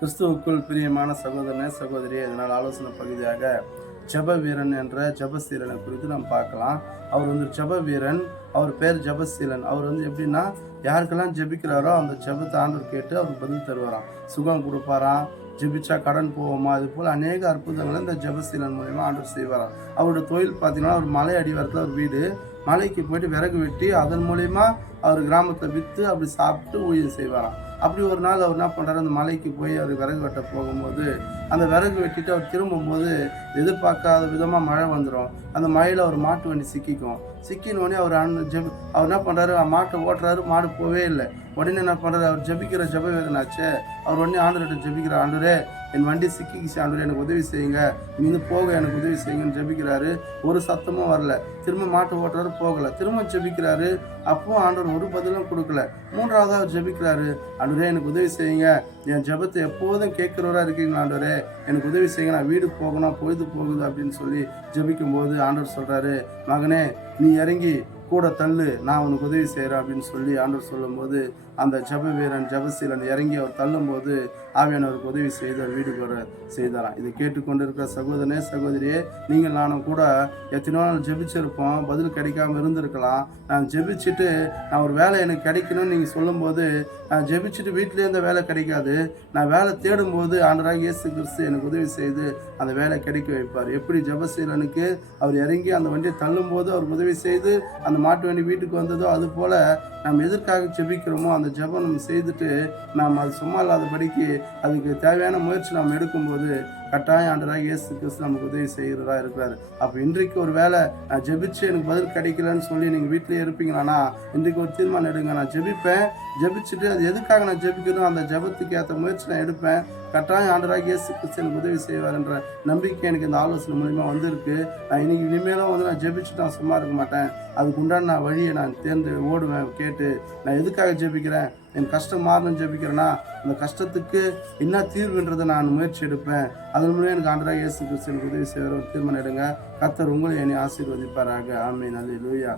கிறிஸ்துவுக்குள் பிரியமான சகோதரனே சகோதரியே, இதனால் ஆலோசனை பகுதியாக ஜெப வீரன் என்ற ஜெபசீலனை குறித்து நாம் பார்க்கலாம். அவர் ஜெப வீரன், அவர் பேர் ஜெபசீலன். அவர் எப்படின்னா, யாருக்கெல்லாம் ஜெபிக்கிறாரோ அந்த ஜெபத்தை ஆண்டவர் கேட்டு அவருக்கு பதில் தருவாராம். சுகம் கொடுப்பாராம், ஜெபிச்சா கடன் போவோமா, அது போல் அநேக அற்புதங்களை இந்த ஜெபசீலன் மூலமா ஆண்டவர் செய்வாராம். அவருடைய தொழில் பார்த்தீங்கன்னா, ஒரு மலை அடிவாரத்தில் ஒரு வீடு, மலைக்கு போயிட்டு விறகு வெட்டி அதன் மூலயமா அவர் கிராமத்தை விற்று அப்படி சாப்பிட்டு ஊழியம் செய்வாராம். அப்படி ஒரு நாள் அவர் என்ன பண்ணுறாரு, அந்த மலைக்கு போய் அவர் விறகு வெட்ட போகும்போது அந்த விறகு வெட்டிட்டு அவர் திரும்பும்போது எதிர்பார்க்காத விதமாக மழை வந்துடும். அந்த மழையில் அவர் மாட்டு வண்டி சிக்கினோடனே அவர் அவர் என்ன பண்ணுறாரு, மாட்டை ஓட்டுறாரு, மாடு போவே இல்லை. உடனே என்ன பண்ணுறாரு, அவர் ஜெபிக்கிற ஜெப வேதனாச்சே, அவர் உடனே ஆண்டவர்கிட்ட ஜெபிக்கிற, ஆண்டவரே என் வண்டி சிக்கிச்சு, ஆண்டவரே எனக்கு உதவி செய்யுங்க, நீங்க போக எனக்கு உதவி செய்யுங்கன்னு ஜெபிக்கிறாரு. ஒரு சத்தமும் வரல. திரும்ப மாட்டை ஓட்டுறாரு, போகலை. திரும்ப ஜெபிக்கிறாரு, அப்பவும் ஆண்டவர் ஒரு பதிலும் கொடுக்கல. மூன்றாவது அவர் ஜெபிக்கிறாரு, ஆண்டவரே எனக்கு உதவி செய்யுங்க, என் ஜெபத்தை எப்போதும் கேட்கிறவரா இருக்கீங்களா ஆண்டவரே, எனக்கு உதவி செய்யுங்க, நான் வீடு போகணும், பொழுது போகுது அப்படின்னு சொல்லி ஜெபிக்கும் போது ஆண்டவர் சொல்றாரு, மகனே நீ இறங்கி கூட தள்ளு, நான் உனக்கு உதவி செய்கிறேன் அப்படின்னு சொல்லி ஆண்டவர் சொல்லும்போது அந்த ஜெப வீரன் ஜெபசீலன் இறங்கி அவர் தள்ளும்போது ஆவியானவருக்கு உதவி செய்து அவர் வீடு வர செய்தாராம். இதை கேட்டுக்கொண்டிருக்கிற சகோதரனே சகோதரியே, நீங்கள் நானும் கூட எத்தனையோ நாள் ஜெபிச்சிருப்போம், பதில் கிடைக்காம இருந்திருக்கலாம். நான் ஜெபிச்சுட்டு நான் ஒரு வேலை எனக்கு கிடைக்கணும்னு நீங்கள் சொல்லும்போது, நான் ஜெபிச்சுட்டு வீட்டிலேயே அந்த வேலை கிடைக்காது. நான் வேலை தேடும்போது ஆண்டவராகிய இயேசு கிறிஸ்து எனக்கு உதவி செய்து அந்த வேலை கிடைக்க வைப்பார். எப்படி ஜெபசீலனுக்கு அவர் இறங்கி அந்த வண்டியை தள்ளும்போது அவர் உதவி செய்து அந்த மாட்டு வண்டி வீட்டுக்கு வந்ததோ, அது போல நாம் எதற்காக ஜெபிக்கிறோமோ அந்த ஜெபம் நம்ம செய்துட்டு நாம் அது சும்மா இல்லாதபடிக்கு அதுக்கு தேவையான முயற்சி நாம் எடுக்கும்போது கட்டாயம் ஆண்டவராகிய இயேசு கிறிஸ்து நமக்கு உதவி செய்கிறதா இருக்கிறாரு. அப்போ இன்றைக்கு ஒரு வேலை நான் ஜெபிச்சு எனக்கு பதில் கிடைக்கலன்னு சொல்லி நீங்கள் வீட்டிலே இருப்பீங்களான்னா, இன்றைக்கு ஒரு தீர்மானம் எடுங்க, நான் ஜெபிப்பேன், ஜெபிச்சுட்டு அது எதுக்காக நான் ஜெபிக்கணும், அந்த ஜெபத்துக்கு ஏற்ற முயற்சி நான் எடுப்பேன், கட்டாயம் ஆண்டவராகிய இயேசு கிறிஸ்து எனக்கு உதவி செய்வார் என்ற நம்பிக்கை எனக்கு இந்த ஆலோசனை மூலிமா வந்திருக்கு. நான் இனிமேலும் நான் ஜெபிச்சுட்டு நான் சும்மா இருக்க மாட்டேன், அதுக்கு உண்டான நான் வழியை நான் தேர்ந்து ஓடுவேன். கேட்டு நான் எதுக்காக ஜெபிக்கிறேன், என் கஷ்டம் மாறணும்னு ஜெபிக்கிறேன்னா அந்த கஷ்டத்துக்கு என்ன தீர்வுன்றதை நான் முயற்சி எடுப்பேன். அதன் மூலம் எனக்கு ஆண்டவராகிய இயேசு கிறிஸ்து எனக்கு உதவி செய்கிற ஒரு தீர்மானம் எடுங்க. கர்த்தர் உங்களை என்னை ஆசீர்வதிப்பாராக. ஆமென். அல்லேலூயா.